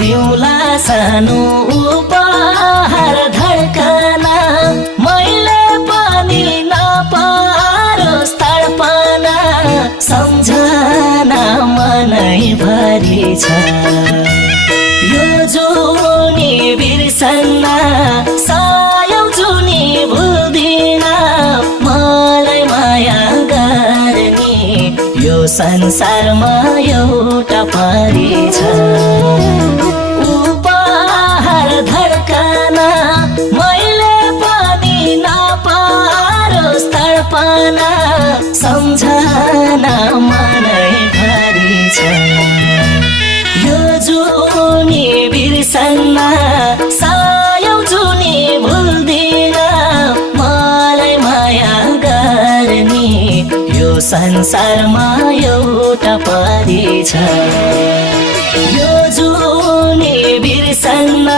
दिउला सानो उपहार धड्कना मैले पनि नपारोस् तडपना सम्झना मनैभरि छ यो जुनी बिर्सन्न सायौं जुनी भुल्दिन मलाई माया गर्ने यो संसारमा एउटा परी छ उपहार धड्कना मैले पनि नपारोस् तडपना सम्झना मनैभरि छ यो जुनी बिर्सन्न सायौं जुनी भुल्दिन मलाई माया गर्ने यो संसारमा एउटा परी छ यो जुनी बिर्सन्न